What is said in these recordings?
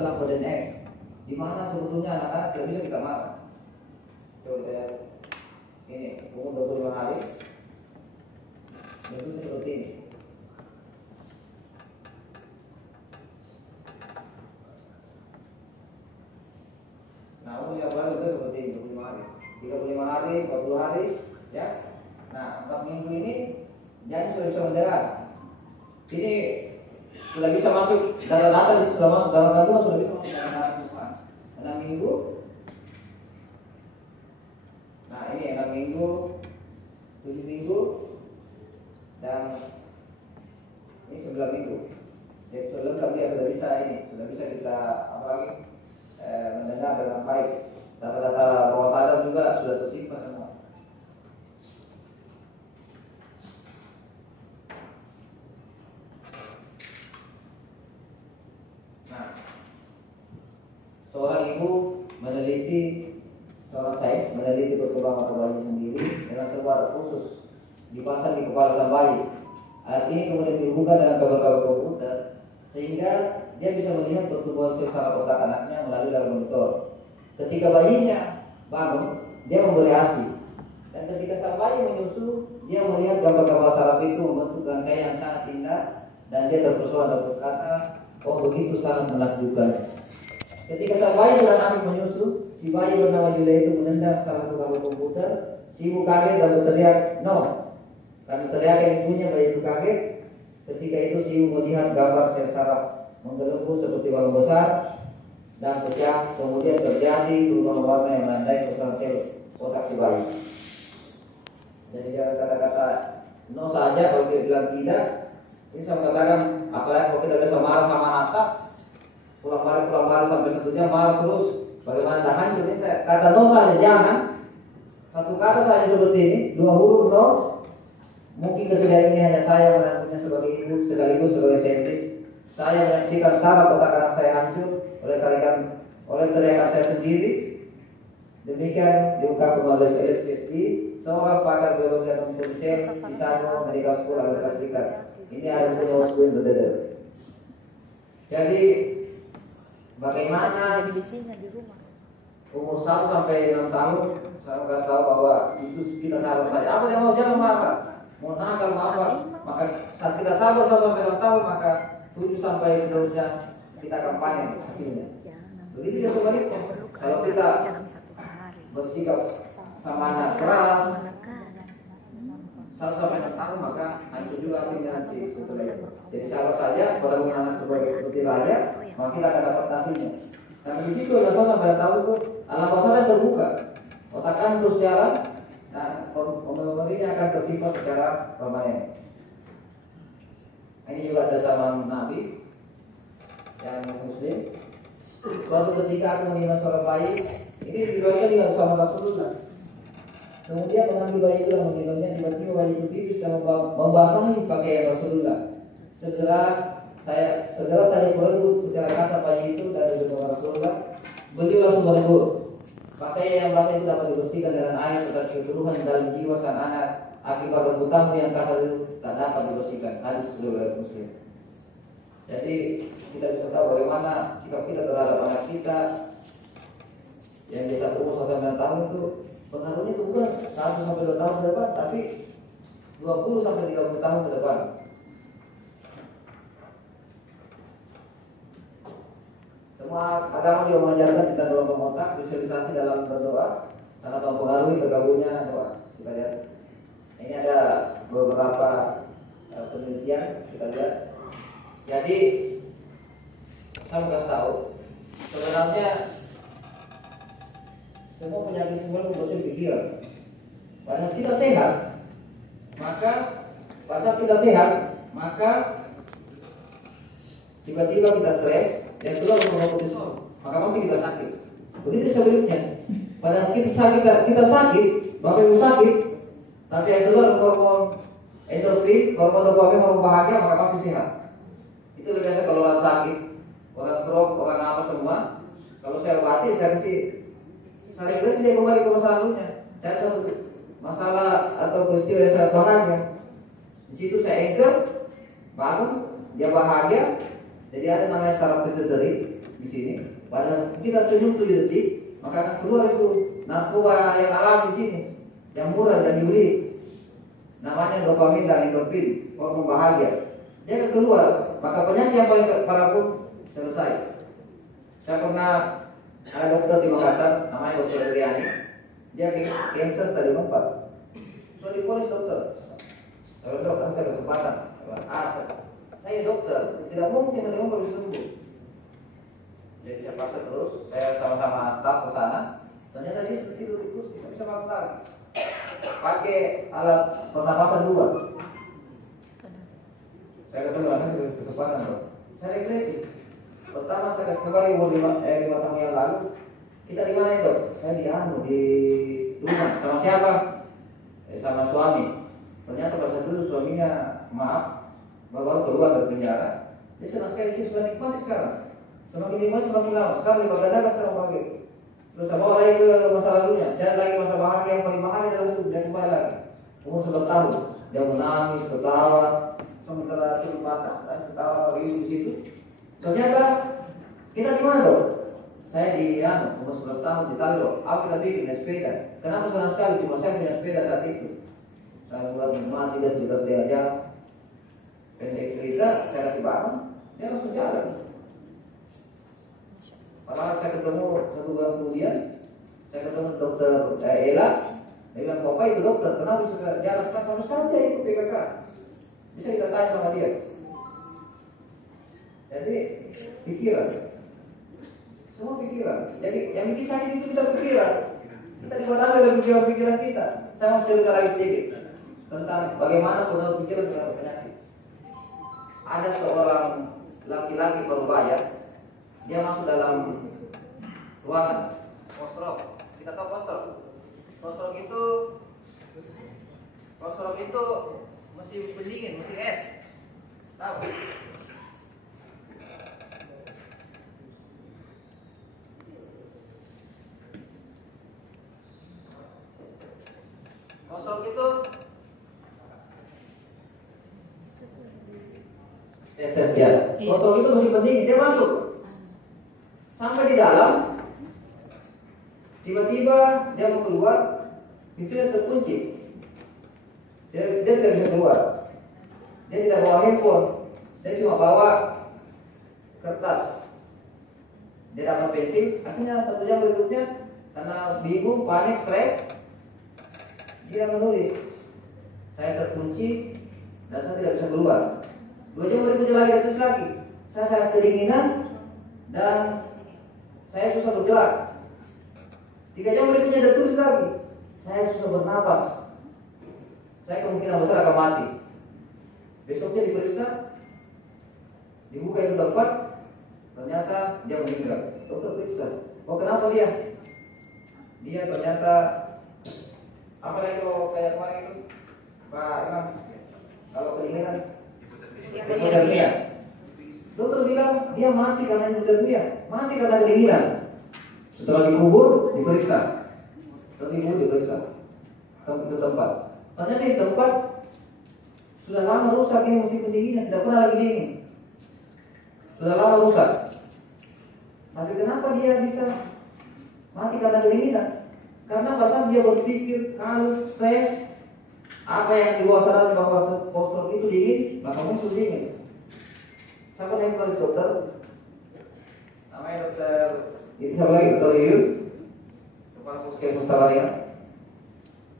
dalam badan X, di mana sebetulnya anak-anak tidak bisa kita makan. Coba kita lihat. Ini umur 25 hari. Bentuknya seperti ini. Nah, umur yang baru itu seperti ini, 25 hari. 35 hari, 40 hari, ya. Nah, 4 minggu ini jadi sudah bisa mendengar. Ini sudah bisa masuk data-data, sudah masuk dalam kandungan, sudah bisa masuk dalam Tuhan. 6 minggu. Nah, ini 6 minggu, 7 minggu, dan ini 9 minggu. Jadi sudah lengkap, dia sudah bisa ini, sudah bisa kita apalagi mendengar dengan baik. Data-data bawah sadar juga sudah tersimpan semua. Nah, seorang ibu meneliti, seorang sains meneliti perkembangan bayi sendiri dengan sebuah khusus dipasang di kepala sang bayi. Alat ini kemudian dihubungkan dengan kabel-kabel komputer sehingga dia bisa melihat pertumbuhan sel saraf otak anaknya melalui layar monitor. Ketika bayinya bangun, dia memberi ASI. Dan ketika sang bayi menyusu, dia melihat gambar-gambar saraf itu membentuk rangkaian yang sangat indah dan dia terpesona dan berkata, "Oh, begitu sangat menakjubkan." Ketika sang bayi dan anak menyusu, si bayi bernama Julia itu menendang salah satu kabel komputer. Si ibu kaget dan berteriak, "No!" Karena teriakan ibunya, bayi itu kaget. Ketika itu si ibu melihat gambar sel saraf menggelembung seperti balon besar dan pecah. Kemudian terjadi perubahan warna yang menandai kerusakan sel otak si bayi. Jadi jangan kata-kata no saja kalau kita bilang tidak. Ini saya mengatakan, apalagi kalau kita biasa marah sama anak, pulang balik sampai 1 jam marah terus, bagaimana dah hancur. Ini saya kata no saja, jangan. Satu kata saja seperti ini, 2 huruf no. Mungkin kesedihan ini hanya saya menangguhnya sebagai ibu sekaligus sebagai saintis. Saya menyaksikan saraf otak anak saya hancur oleh teriakan saya sendiri. Demikian diungkapkan oleh LSPSD, seorang pakar biologi atom sel di Sano Medical School Amerika Serikat. Ini ada punya waktu yang berbeda. Jadi bagaimana umur 1 sampai 6 tahun, saya kasih tahu bahwa itu kita sabar saja. Apa yang mau jangan marah, mau nakal mau apa, maka saat kita sabar sampai 6 tahun, maka 7 sampai seterusnya kita akan panen hasilnya. Begitu juga sebaliknya. Kalau kita bersikap sama anak keras 1 sampai 6 tahun, maka hancur juga hasilnya nanti setelah itu. Jadi sabar saja, kalau anak seperti raja, maka kita akan dapat hasilnya. Karena di situ ada 1 sampai 6 tahun itu alam bawah sadar terbuka, otak kan terus jalan, nah memorinya akan tersimpan secara permanen. Ini juga ada zaman Nabi yang Muslim. Suatu ketika aku menimba seorang bayi, ini diriwayatkan juga sama Rasulullah. Kemudian mengambil bayi itu dan menggendongnya, tiba-tiba bayi itu pipis dan membasahi pakaian Rasulullah. Segera saya berebut secara kasar bayi itu dari Rasulullah. Beliau langsung menegur, pakaian yang basah itu dapat dibersihkan dengan air, tetapi kekeruhan dalam jiwa sang anak akibat rebutanmu yang kasar itu tak dapat dibersihkan. Hadis riwayat Muslim. Jadi kita bisa tahu bagaimana sikap kita terhadap anak kita yang di satu umur 1 sampai 6 tahun itu pengaruhnya itu bukan 1 sampai 2 tahun ke depan, tapi 20 sampai 30 tahun ke depan. Semua agama juga mengajarkan kita dalam otak, visualisasi dalam berdoa sangat mempengaruhi bergabungnya doa. Kita lihat, ini ada beberapa penelitian kita lihat. Jadi saya mau kasih tahu, sebenarnya semua penyakit semua memproses pikiran. Pada saat kita sehat, maka tiba-tiba kita stres dan keluar hormon kortisol, maka pasti kita sakit. Begitu sebaliknya. Pada saat kita sakit, bapak ibu sakit, tapi yang keluar hormon endorfin, hormon dopamin, hormon bahagia, maka pasti sehat. Itu biasa kalau orang sakit, orang stroke, orang apa semua. Kalau saya obati, saya kasih dia kembali ke masa lalunya. Saya satu masalah atau peristiwa yang saya bahagia. Di situ saya anchor, bangun, dia bahagia. Jadi ada namanya saraf pituitary. Di sini. Pada kita senyum 7 detik, maka akan keluar itu narkoba yang alami di sini, yang murah dan dibeli. Namanya dopamin dan endorfin, hormon bahagia. Dia akan keluar, maka penyakit yang paling parah pun selesai. Saya pernah ada dokter di Makassar, namanya Dokter Riani. Dia cancer stadium 4. So dipolis dokter. Kalau dokter saya kesempatan, saya dokter, tidak mungkin stadium 4 bisa sembuh. Jadi saya paksa terus, saya sama-sama staf ke sana. Ternyata dia tidur di kursi, tidak bisa bangun lagi. Pakai alat pernapasan 2. Saya ketemu dengan saya kesempatan dok. Saya regresi. Pertama saya kasih kembali umur 5 tahun yang lalu. Kita di mana dok? Saya di rumah. Sama siapa? Sama suami. Ternyata pas dulu suaminya maaf, baru keluar dari penjara. Dia senang sekali sih, sudah nikmati sekarang. Semakin nikmat semakin lama. Sekarang berganda sekarang bahagia. Terus saya bawa lagi ke masa lalunya. Jangan lagi masa bahagia yang paling bahagia dalam hidup. Dia kembali lagi. Umur 11 tahun. Dia menangis, ketawa. Sementara tutup mata dan ketawa lagi di situ. Ternyata kita di mana dok? Saya di umur 11 tahun di Talo. Apa kita bikin sepeda? Kenapa senang sekali? Cuma saya punya sepeda saat itu. Saya mulai menikmati dia sudah jam. Pendek cerita, saya kasih bangun, dia langsung jalan. Padahal saya ketemu 1 bulan kemudian, saya ketemu dokter Ella. Dia bilang, Bapak itu dokter, kenapa bisa jalan sekarang? Sama sekali dia ikut PKK. Bisa kita tanya sama dia. Jadi pikiran, semua pikiran. Jadi yang bikin sakit itu kita pikiran. Kita dibatasi oleh pikiran kita. Saya mau cerita lagi sedikit tentang bagaimana pengaruh pikiran terhadap penyakit. Ada seorang laki-laki parubaya, dia masuk dalam ruangan postrok. Kita tahu postrok. Postrok itu mesin pendingin, mesin es. Tahu? Postrok itu tes ya. Postrok itu mesin pendingin, dia masuk. Sampai di dalam, tiba-tiba dia mau keluar, pintunya terkunci. Dia tidak bisa keluar. Dia tidak bawa handphone, dia cuma bawa kertas. Dia dapat pensil, akhirnya 1 jam berikutnya karena bingung, panik, stres, dia menulis, saya terkunci dan saya tidak bisa keluar. 2 jam berikutnya lagi dia tulis lagi, saya sangat kedinginan dan saya susah bergerak. 3 jam berikutnya dia tulis lagi, saya susah bernapas, saya kemungkinan besar akan mati. Besoknya diperiksa, dibuka itu tempat, ternyata dia meninggal. Dokter periksa, oh kenapa dia? Dia ternyata, apalagi kalau kayak kemarin itu, Pak Imam, kalau kedinginan, hipotermia. Dokter bilang dia mati karena hipotermia, mati karena kedinginan. Setelah dikubur, diperiksa. Ke tempat. Ternyata di tempat sudah lama rusak ini mesin pendinginnya, tidak pernah lagi dingin. Sudah lama rusak. Tapi kenapa dia bisa mati karena kedinginan? Karena pada dia berpikir kalau stres, apa yang di bawah sadar bahwa postrok itu dingin, maka muncul dingin. Siapa yang tulis dokter? Namanya dokter, ini siapa lagi? Dokter Yuyun, kepala puskesmas Tawaringan.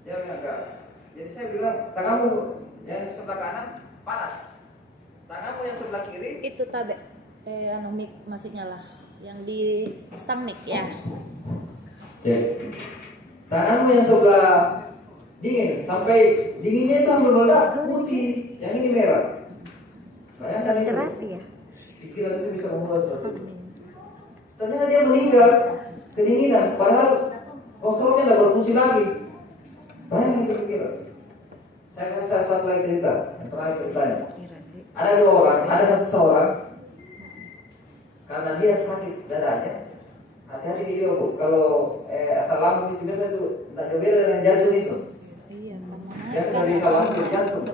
Dia bilang enggak. Jadi saya bilang, tanganmu yang sebelah kanan panas, tanganmu yang sebelah kiri itu tabe mic masih nyala, yang di stang mic ya. Tanganmu yang sebelah dingin, sampai dinginnya itu hampir meledak, putih, yang ini merah. Bayangkan itu. Terapi ya. Pikiran itu bisa membuat sesuatu. Ternyata dia meninggal kedinginan, padahal postroknya tidak berfungsi lagi. Bayangkan itu pikiran. Saya kasih satu lagi cerita, yang terakhir ceritanya. Ada 2 orang, ada seorang, karena dia sakit dadanya. Hati-hati dia bu, kalau asal lambung itu biasa itu tidak berbeda dengan jantung itu. Iya, Dia sudah bisa lambung ke jantung.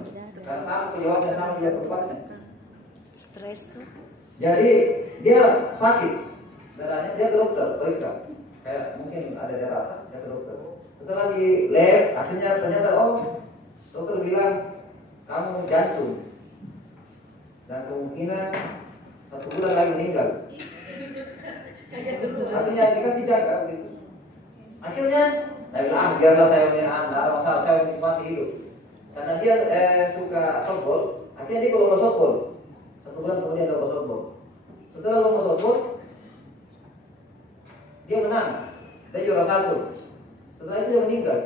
Karena sama penyebabnya sama juga tempatnya. Stres tuh. Jadi dia sakit. darahnya, dia ke dokter periksa. Kayak mungkin ada dia rasa, dia ke dokter. Setelah di lab, artinya ternyata dokter bilang kamu jantung dan kemungkinan 1 bulan lagi meninggal. Artinya dikasih jaga gitu. Akhirnya saya bilang biarlah saya masalah, saya menikmati hidup. Karena dia suka softball, akhirnya dia lomba softball. 1 bulan kemudian lomba softball. Setelah lomba softball, dia menang, dia juara 1. Setelah itu dia meninggal.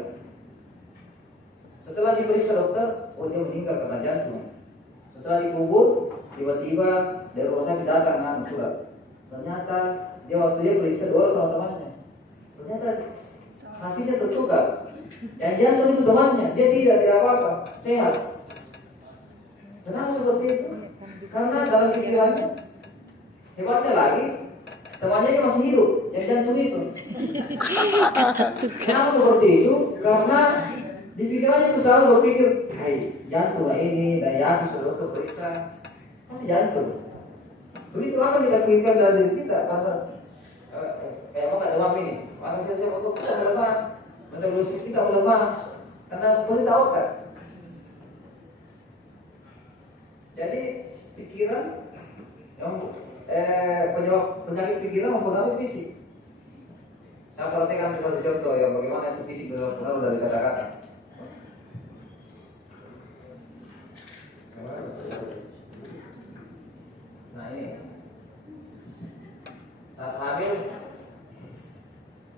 Setelah diperiksa dokter, dia meninggal karena jantung. Setelah dikubur, tiba-tiba dari rumah sakit datang surat. Ternyata dia waktu dia periksa dua sama temannya. Ternyata hasilnya tertukar. Yang jantung itu temannya, dia tidak apa-apa, sehat. Kenapa seperti itu? Karena dalam pikirannya, hebatnya lagi, temannya ini masih hidup, yang jantung itu. Kenapa seperti itu? Karena di pikirannya itu selalu berpikir, jantung ini, dan ya sudah periksa, masih jantung. Begitu akan kita pikirkan dalam diri kita, karena kayak apa demam ini, maka saya untuk kita melemah, metabolisme kita melemah, karena kita tahu kan. Jadi pikiran yang penyakit pikiran mempengaruhi fisik. Saya perhatikan satu contoh yang bagaimana itu fisik benar-benar dari kata-kata. Nah ini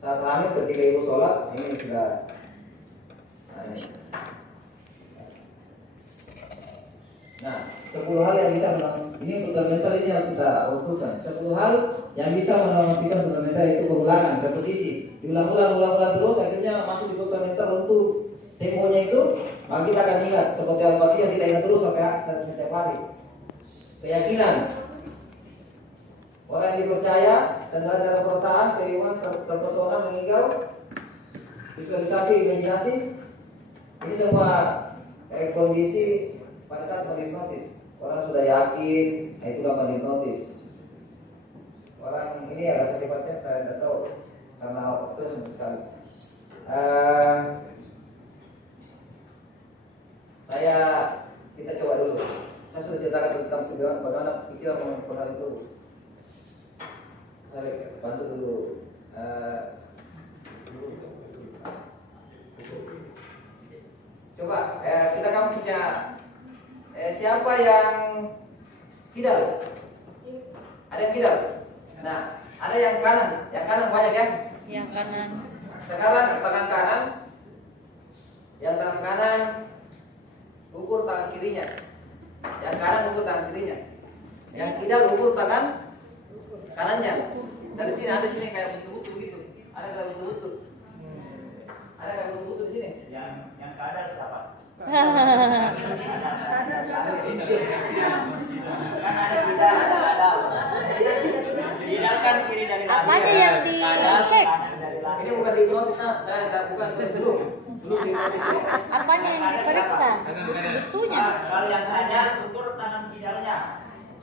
saat hamil ketika ibu sholat ini sudah. Nah 10 hal yang bisa ini fundamental, ini harus kita urutkan. 10 hal yang bisa mengakibatkan fundamental itu pengulangan, repetisi, diulang-ulang terus, akhirnya masuk di fundamental untuk temponya itu, maka kita akan ingat seperti Al-Fatihah, kita ingat terus sampai setiap hari. Keyakinan, orang yang dipercaya dan dalam perasaan, keimanan, terpesona, mengigau, visualisasi, imajinasi, ini semua kondisi pada saat menghipnotis. Orang sudah yakin, nah itu kan menghipnotis. Orang ini agak secepatnya saya tidak tahu karena waktu sempit sekali. Kita coba dulu. Saya sudah ceritakan tentang bagaimana pikiran mempengaruhi itu. Saya bantu dulu. Coba kita kamu punya siapa yang kidal? Ada yang kidal? Nah, ada yang kanan banyak ya? Yang kanan. Sekarang tangan kanan, yang tangan kanan ukur tangan kirinya, yang kanan ukur tangan kirinya, yang kidal ukur tangan kanannya. Dari sini ada sini kayak butuh gitu, ada kayak butuh, ada kayak butuh di sini. Yang kanan siapa? Apanya yang dicek? Ini bukan dihipnotis, saya bukan belum Apanya yang diperiksa? Butuhnya. Kalau yang ada ukur tangan kidalnya.